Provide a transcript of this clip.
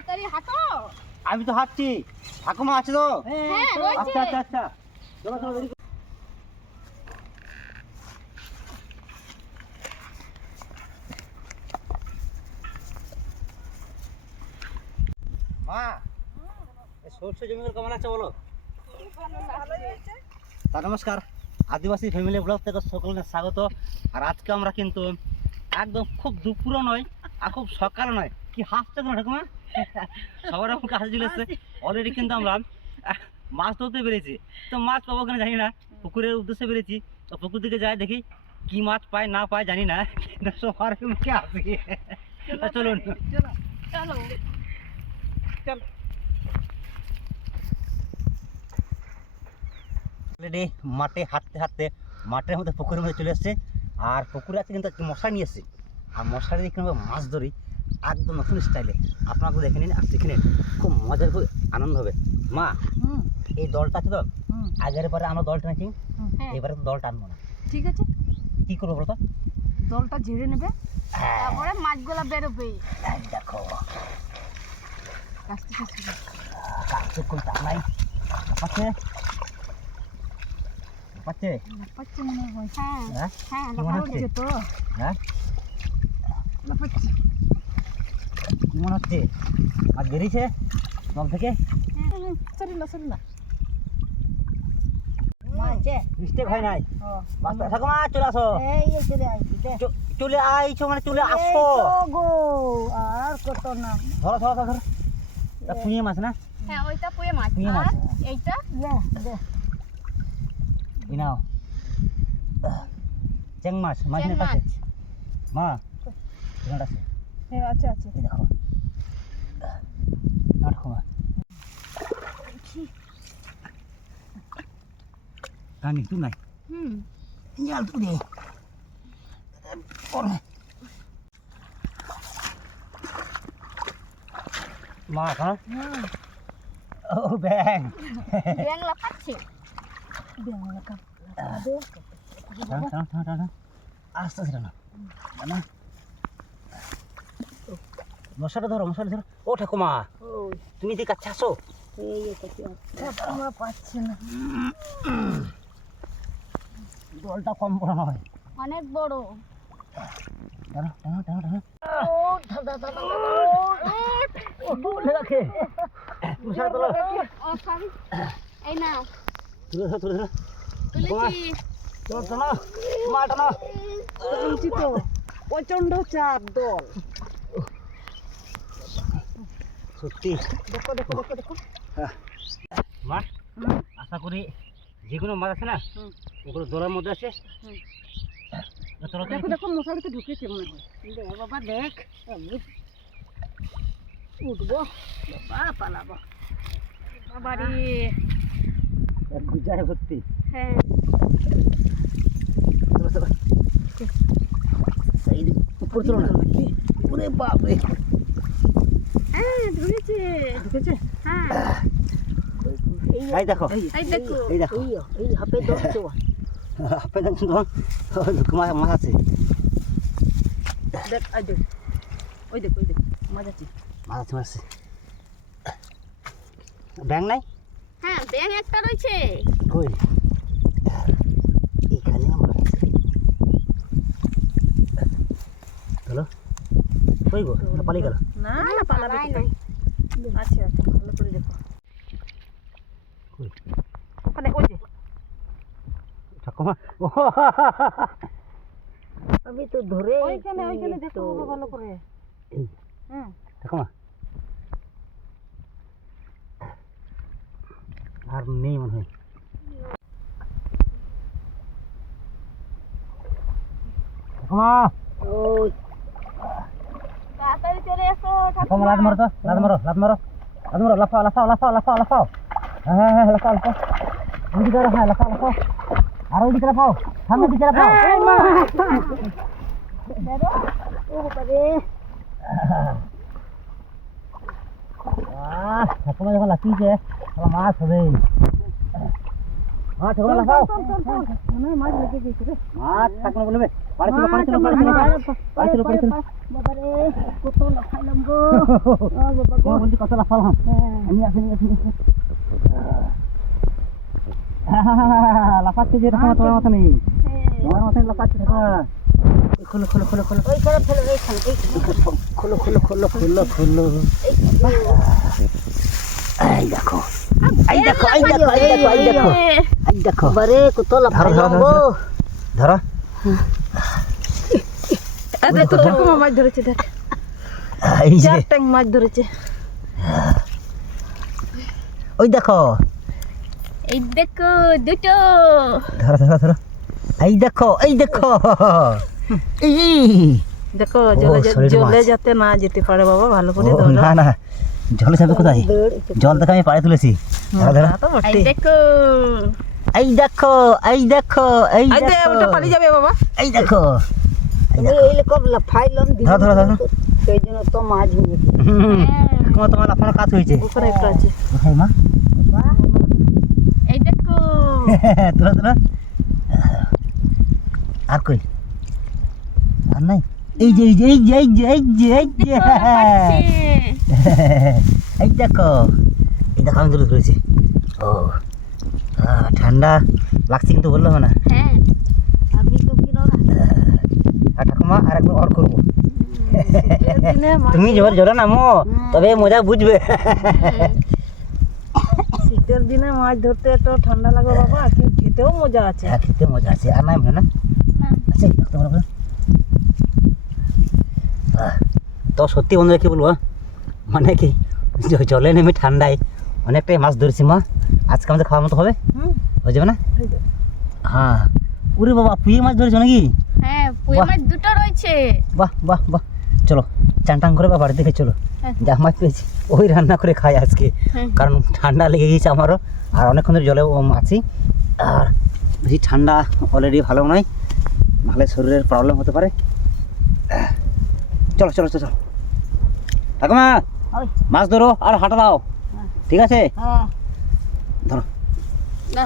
তাড়াতাড়ি হাঁটো। আমি তো হাঁটছি, ঠাকুমা আছে তো? হ্যাঁ, রয়েছে। আচ্ছা আচ্ছা আচ্ছা, চলো চলো দেরি করো। মা, এই সরষে জমিগুলো কেমন আছে বলো? তা নমস্কার, আদিবাসী ফ্যামিলি ব্লগ থেকে সকলকে স্বাগত। আর আজকে আমরা কিন্তু একদম খুব দুপুরও নয় আর খুব সকাল নয়, কি হাসছে কেন ঠাকুমা? সবার মুখে হাসি চলে এসছে। অলরেডি কিন্তু আমরা মাছ ধরতে পেরেছি। তো মাছ পাবো কিনা জানি না, পুকুরের উদ্দেশ্যে পেরেছি। তো পুকুর দিকে যাই দেখি কি মাছ পায় না পায় জানি না, কিন্তু সবার মুখে হাসি। চলুন চলো। অলরেডি মাঠে হাঁটতে হাঁটতে মাঠের মধ্যে পুকুরের মধ্যে চলে এসছে। আর পুকুরে আছে কিন্তু একটা মশারি নিয়ে এসছে। আর মশারি দিয়ে কিভাবে মাছ ধরি একদম নতুন স্টাইলে, আপনাকে দেখে নিন আর শিখে নিন, খুব মজার, খুব আনন্দ হবে। মা, এই দলটা আছে তো, আগের বারে আমরা দল টানছি, এবারে তো দল টানবো না। ঠিক আছে, কি করবো বলো তো? দলটা ঝেড়ে নেবে, তারপরে মাছগুলো বেরোবে। এই দেখো, কাছ থেকে শুরু। কাছে কোন টান নাই, পাচ্ছে পাচ্ছে লাফাচ্ছে মনে হয়। হ্যাঁ হ্যাঁ, হ্যাঁ, কি মনে হচ্ছে? লাফাচ্ছে তো। হ্যাঁ, লাফাচ্ছে। কি মনে হচ্ছে? আর বেরিয়েছে দল থেকে? সরি না। মিস্টেক হয় নাই। ঠাকুমা চলে আসো। চলে আইছো মানে চলে আসো। আর কত নাম। ধরো ধরো ধরো, পুঁয়ে মাছ না? হ্যাঁ, ওইটা পুঁয়ে মাছ। পুঁয়ে মাছ। আর এইটা এই নাও চেং মাছ, মাছ চেং নিয়ে কাছে। মাছ। মা এখানে আছে, হ্যাঁ, আছে। এই দেখো। নাও ঠাকুমা, টানি তুই নাই জাল তুই দে। মা হ্যাঁ, ও ব্যাং ব্যাং লাফাচ্ছে। আস্তে আস্তে টানো না, মশাটা ধরো, মশাটা ধরো। ও ঠাকুমা, তুমি যে কাছে আসো। পাচ্ছে না, দলটা কম বড় নয়, অনেক বড়। টানো টানো টানো টানো। এই না, তুলে ধরো তুলে ধরো। তুলেছি। টানো মা, টানো। প্রচন্ড চাপ দল। সত্যি দেখো মা, আশা করি যে কোনো মাছ আছে না ওগুলো দলের মধ্যে আছে। দেখো মশারিতে ঢুকেছে মনে হয়। বাবা দেখ, উঠবো বাবা, পালাবো বাবারে। গুজারে ভর্তি। হ্যাঁ, চলো চলো, এই উপর চলো না। ওরে বাপরে, হ্যাঁ ঢুকেছে। হ্যাঁ, এই দেখো এই দেখো, এই দেখো, এই হাপে ধরছো। আপে দেখুন তো মাছ মাছ আছে। দেখ, ওই দেখ মাছ আছে। মাছ আছে, মাছ আছে। ব্যাং নাই? হ্যাঁ, ব্যাং একটা রয়েছে। কই? এখানে আমার আছে। চলো, কই গো? না পালিয়ে গেল? না পালাবে না। আচ্ছা, ভালো করে দেখো। কই? ওখানে ওই যে। ঠাকুমা, আমি তো ধরে ওইখানে দেখো ভালো করে। এই হুম, ঠাকুমা আর নেই মনে হয়। ঠাকুমা, ওই তাড়াতাড়ি চলে এসো। ঠাকুমা লাত মারো তো, লাত মারো, লাফাও। হ্যাঁ লাফাও। ওইদিকে লাফাও, আর ওইদিকে লাফাও, সামনের দিকে লাফাও। ঠাকুমা যখন লাফিয়েছে মাছ হবে। ঠাকুমা লাফাও, মাছ লেগে গেছে রে। মাছ ঠাকুমা বলবে বাড়ি চলো বাড়ি চলো বাড়ি চলো বাড়ি চলো বাড়ি চলো বাবা রে কত লাফাইলাম গো ও বাবা গো তোমার বলছি কত লাফালাম আমি আসি লাফাচ্ছে যে ঠাকুমা তোমার মতো নেই তোমার মতো লাফাচ্ছে ঠাকুমা খোলো খোলো খোলো খোলো ওই করে ফেলে এইখানে খোলো খোলো খোলো খোলো খোলো এই দেখো এই দেখো এই দেখো এই দেখো এই দেখো এই দেখো বারে কত লাফাইলাম গো ধরো আরে তো ঠাকুমা মাছ ধরেছে দেখ এই যে 4 ট্যাঙ্ক মাছ ধরেছে ওই দেখো এই দেখো দুটো ধরো ধরো ধরো এই দেখো এই দেখো এই দেখো ও, শরীরে জলে মাছ। যাতে না যেতে পারে বাবা ভালো করে ও, ধরো না না জলে যাবে কোথায় জল দেখে আমি পাড়ে তুলেছি ধরো ধরো তা তো বটে। এই দেখো এই দেখো এই দেখো এই এই দে দেখো ওটা পালিয়ে যাবে বাবা এই দেখো এই কব লাফাইলাম ধরো ধরো ধরো সেই জন্য তো মাছ হয়ে ঠাকুমা তোমার লাফানো কাজ হয়েছে উপরে একটা আছে কোথায় মা এই দেখো তোরা তোরা আর কই আর নাই এই যে এই যে এই যে এই যে এই যে এই যে এই দেখো এই দেখো আমি দূরে ধরেছি ও ঠান্ডা লাগছে কিন্তু বললো হবে না হ্যাঁ আমি তো কি না আর ঠাকুমা আর একবার অর করবো দিনে তুমি জোরে জোরে নামো তবে মজা বুঝবে শীতের দিনে মাছ ধরতে তো ঠান্ডা লাগে বাবা কিন্তু খেতেও মজা আছে হ্যাঁ খেতে মজা আছে আর নাই মনে না আচ্ছা দেখতে পারবো না তো সত্যি বন্ধুরা কি বলবো মানে কি জলে নেমে ঠান্ডায় অনেকটাই মাছ ধরেছি মা আজকে আমাদের খাওয়ার মতো হবে হয়ে যাবে না হ্যাঁ উরে বাবা পুঁই মাছ ধরেছো নাকি হ্যাঁ পুঁই বাহ। মাছ দুটো রয়েছে বাহ বাহ বাহ চলো চান টান করে বা বাড়ি থেকে চলো হ্যাঁ। যা মাছ পেয়েছি ওই রান্না করে খাই আজকে হ্যাঁ। কারণ ঠান্ডা লেগে গেছে আমারও আর অনেকক্ষণ ধরে জলে আছি আর বেশি ঠান্ডা অলরেডি ভালো নয় নাহলে শরীরের প্রবলেম হতে পারে চলো চলো চলো ঠাকুমা ওই। মাছ ধরো আর হাঁটা দাও ঠিক আছে হ্যাঁ ধরো না